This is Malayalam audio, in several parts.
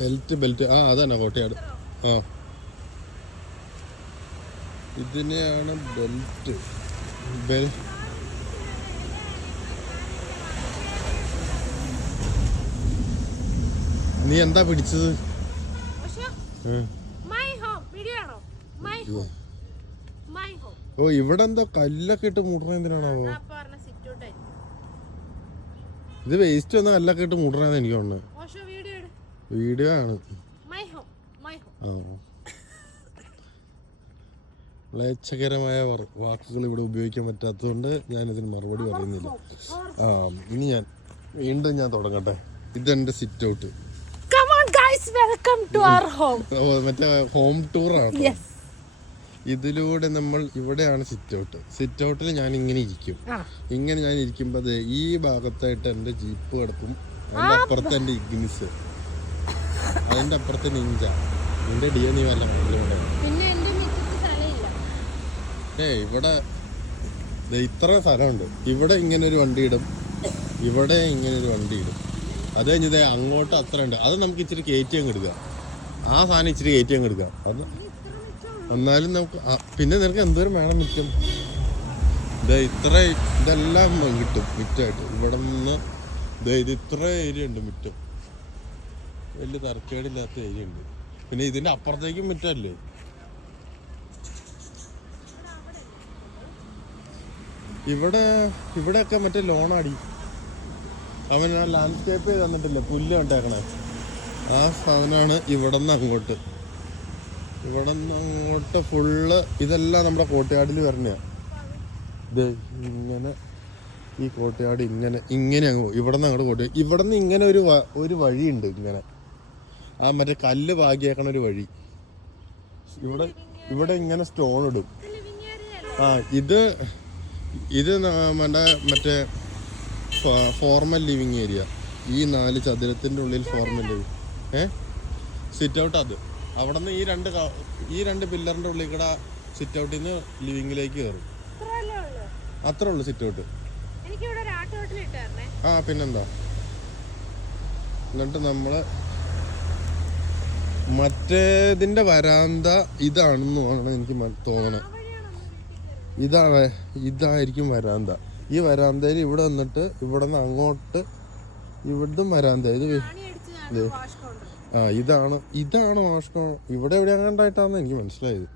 ബെൽറ്റ് ആ അതന്നെ കോട്ടയാട്. ആ ഇതിനെയാണ് ബെൽറ്റ്. നീ എന്താ പിടിച്ചത്? ഓ ഇവിടെ എന്താ കല്ലൊക്കെ ഇട്ട് മുടണ എന്തിനാണോ? ഇത് വേസ്റ്റ് വന്ന കല്ലൊക്കെ ഇട്ട് മുടണത് എനിക്ക് തോന്നുന്നു. വീഡിയോ ആണ്. മ്ലേച്ഛകരമായ വാക്കുകൾ ഇവിടെ ഉപയോഗിക്കാൻ പറ്റാത്തതുകൊണ്ട് ഞാനിതിന് മറുപടി പറയുന്നില്ല. ഇനി വീണ്ടും ഞാൻ തുടങ്ങട്ടെ. ഇതെന്റെ സിറ്റ് ഔട്ട്. മറ്റേ ഹോം ടൂറാണ്. ഇതിലൂടെ നമ്മൾ ഇവിടെയാണ് സിറ്റ് ഔട്ടിൽ ഞാൻ ഇങ്ങനെ ഇരിക്കും. ഇങ്ങനെ ഞാൻ ഇരിക്കുമ്പോ ഈ ഭാഗത്തായിട്ട് എന്റെ ജീപ്പ് കിടക്കും. അതിന്റെ അപ്പുറത്ത് എന്റെ ഇഗ്നിസ്, അതിന്റെ അപ്പുറത്ത് നിഞ്ച, നിന്റെ ഡിഎനി വല്ല ഇവിടെ ഇത്ര സ്ഥലമുണ്ട്. ഇവിടെ ഇങ്ങനെ ഒരു വണ്ടി ഇടും, ഇവിടെ ഇങ്ങനെ ഒരു വണ്ടി ഇടും. അത് കഴിഞ്ഞത് അങ്ങോട്ട് അത്ര ഉണ്ട്. അത് നമുക്ക് ഇച്ചിരി കയറ്റി അങ്ങ് എടുക്കാം. ആ സാധനം ഇച്ചിരി കയറ്റി അങ്ങ് എടുക്കാം. അത് എന്നാലും നമുക്ക് പിന്നെ നിനക്ക് എന്തോരം വേണം മിറ്റം? ഇതെല്ലാം കിട്ടും മിറ്റമായിട്ട്. ഇവിടെ നിന്ന് ഇത് ഇത്ര ഏരിയ ഉണ്ട് മിറ്റം. വലിയ തരക്കേടില്ലാത്ത ഏരിയ ഉണ്ട്. പിന്നെ ഇതിന്റെ അപ്പുറത്തേക്കും മിറ്റമല്ലേ. ഇവിടെയൊക്കെ മറ്റേ ലോണാടി. അവൻ ആ ലാൻഡ്സ്കേപ്പ് ചെയ്ത് തന്നിട്ടില്ല, പുല്ല് ഉണ്ടാക്കണേ. ആ സാധനമാണ് ഇവിടെ നിന്ന് അങ്ങോട്ട് ഫുള്ള്. ഇതെല്ലാം നമ്മുടെ കോട്ടയാടിൽ വരണ. ഇത് ഇങ്ങനെ ഈ കോട്ടയാട് ഇങ്ങനെ അങ്ങ് പോകും. ഇവിടെ നിന്ന് അങ്ങോട്ട് കോട്ടയാട്. ഇവിടെ നിന്ന് ഇങ്ങനെ ഒരു വഴിയുണ്ട്. ഇങ്ങനെ ആ മറ്റേ കല്ല് ഭാഗ്യാക്കണ ഒരു വഴി. ഇവിടെ ഇങ്ങനെ സ്റ്റോൺ ഇടും. ഇത് മറ്റേ ഫോർമൽ ലിവിങ് ഏരിയ. ഈ 4 ചതുരത്തിന്റെ ഉള്ളിൽ ഫോർമൽ ലിവിങ്. സിറ്റ് ഔട്ട് അത്. അവിടെ നിന്ന് ഈ രണ്ട് പില്ലറിന്റെ ഉള്ളിൽ കൂടെ സിറ്റ് ഔട്ടിൽ നിന്ന് ലിവിങ്ങിലേക്ക് കയറും. അത്രേ ഉള്ളു സിറ്റ് ഔട്ട്. പിന്നെന്താ. എന്നിട്ട് നമ്മള് മറ്റേതിന്റെ വരാന്ത ഇതാണെന്നാണ് എനിക്ക് തോന്നണേ. ഇതായിരിക്കും വരാന്ത. ഈ വരാന്തയിൽ ഇവിടെ വന്നിട്ട് ഇവിടെ നിന്ന് അങ്ങോട്ട് ഇവിടും വരാന്ത. ഇതാണ് വാഷ്കോ. ഇവിടെ എവിടെ അങ്ങണ്ടായിട്ടാന്ന് എനിക്ക് മനസ്സിലായത്.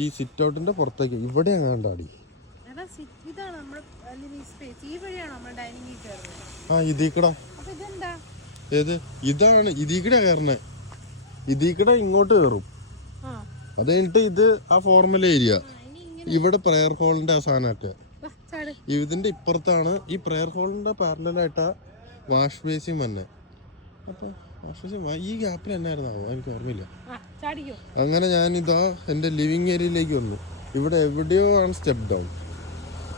ഈ സിറ്റ് ഔട്ടിന്റെ പുറത്തേക്ക് ഇവിടെ അങ്ങാണ്ടാടി. ഇതീക്കടാ. ഇതാണ് ഇതീക്കട കയറണേ. ഇതീക്കട ഇങ്ങോട്ട് കയറും. അത് കഴിഞ്ഞിട്ട് ഇത് ആ ഫോർമൽ ഏരിയ. ഇവിടെ പ്രയർ ഹോളിന്റെ ആ സാധനമൊക്കെ ഇതിന്റെ ഇപ്പുറത്താണ്. ഈ പ്രയർ ഹോളിന്റെ പാരലായിട്ടാ വാഷ് ബേസിൻ വന്നെ. അപ്പൊ വാഷ് ബേസിൻ ഈ ഗ്യാപ്പിൽ എന്നായിരുന്നോ എനിക്ക് ഓർമ്മയില്ല. അങ്ങനെ ഞാനിതാ എന്റെ ലിവിങ് ഏരിയയിലേക്ക് വന്നു. ഇവിടെ എവിടെയോ ആണ് സ്റ്റെപ്പ് ഡൗൺ.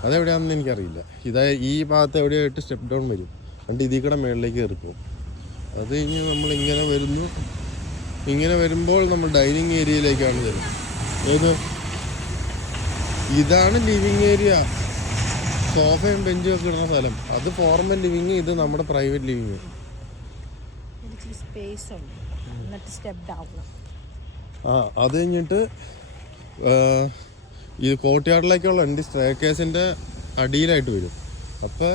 അതെവിടെയാണെന്ന് എനിക്കറിയില്ല. ഈ ഭാഗത്ത് എവിടെയോ ആയിട്ട് സ്റ്റെപ്പ് ഡൗൺ വരും. എന്നിട്ട് ഇതിൽ കൂടെ മേളിലേക്ക് കയറിപ്പോവും. അത് കഴിഞ്ഞ് നമ്മൾ ഇങ്ങനെ വരുന്നു. ഇങ്ങനെ വരുമ്പോൾ നമ്മൾ ഡൈനിങ് ഏരിയയിലേക്കാണ് വരുന്നത്. ഇതാണ് ലിവിങ് ഏരിയ. സോഫയും ബെഞ്ചും ഒക്കെ ഇടുന്ന സ്ഥലം. അത് ഫോർമൽ ലിവിങ്, ഇത് നമ്മുടെ പ്രൈവറ്റ് ലിവിങ്. അത് കഴിഞ്ഞിട്ട് ഈ കോർട്ട്യാർഡിലേക്കുള്ള എൻ്റെ സ്റ്റെയർകേസിൻ്റെ അടിയിലായിട്ട് വരും. അപ്പം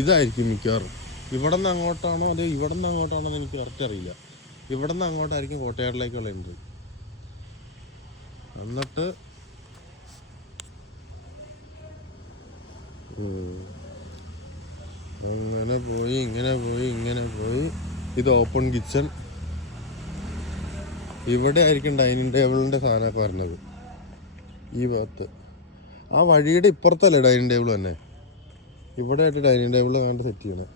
ഇതായിരിക്കും മിക്കവാറും. ഇവിടെ നിന്ന് അങ്ങോട്ടാണോ അതോ ഇവിടെ നിന്ന് അങ്ങോട്ടാണോ എന്ന് എനിക്ക് കറക്റ്റ് അറിയില്ല. ഇവിടെ നിന്ന് അങ്ങോട്ടായിരിക്കും കോട്ടയാടിലേക്കുള്ള എൻട്രി. എന്നിട്ട് അങ്ങനെ പോയി ഇങ്ങനെ പോയി ഇത് ഓപ്പൺ കിച്ചൺ. ഇവിടെ ആയിരിക്കും ഡൈനിങ് ടേബിളിൻ്റെ സാധനമൊക്കെ വരുന്നത്. ഈ ഭാഗത്ത് ആ വഴിയുടെ ഇപ്പുറത്തല്ലേ ഡൈനിങ് ടേബിൾ തന്നെ. ഇവിടെ ആയിട്ട് ഡൈനിങ് ടേബിൾ കണ്ട് സെറ്റ് ചെയ്യണേ.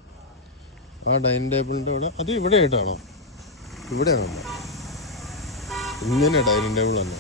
ആ ഡൈനിങ് ടേബിളിൻ്റെ അവിടെ അത് ഇവിടെ ആയിട്ടാണോ? ഇവിടെയാണോ? ഇങ്ങനെ ഡൈനിങ് ടേബിൾ തന്നെ.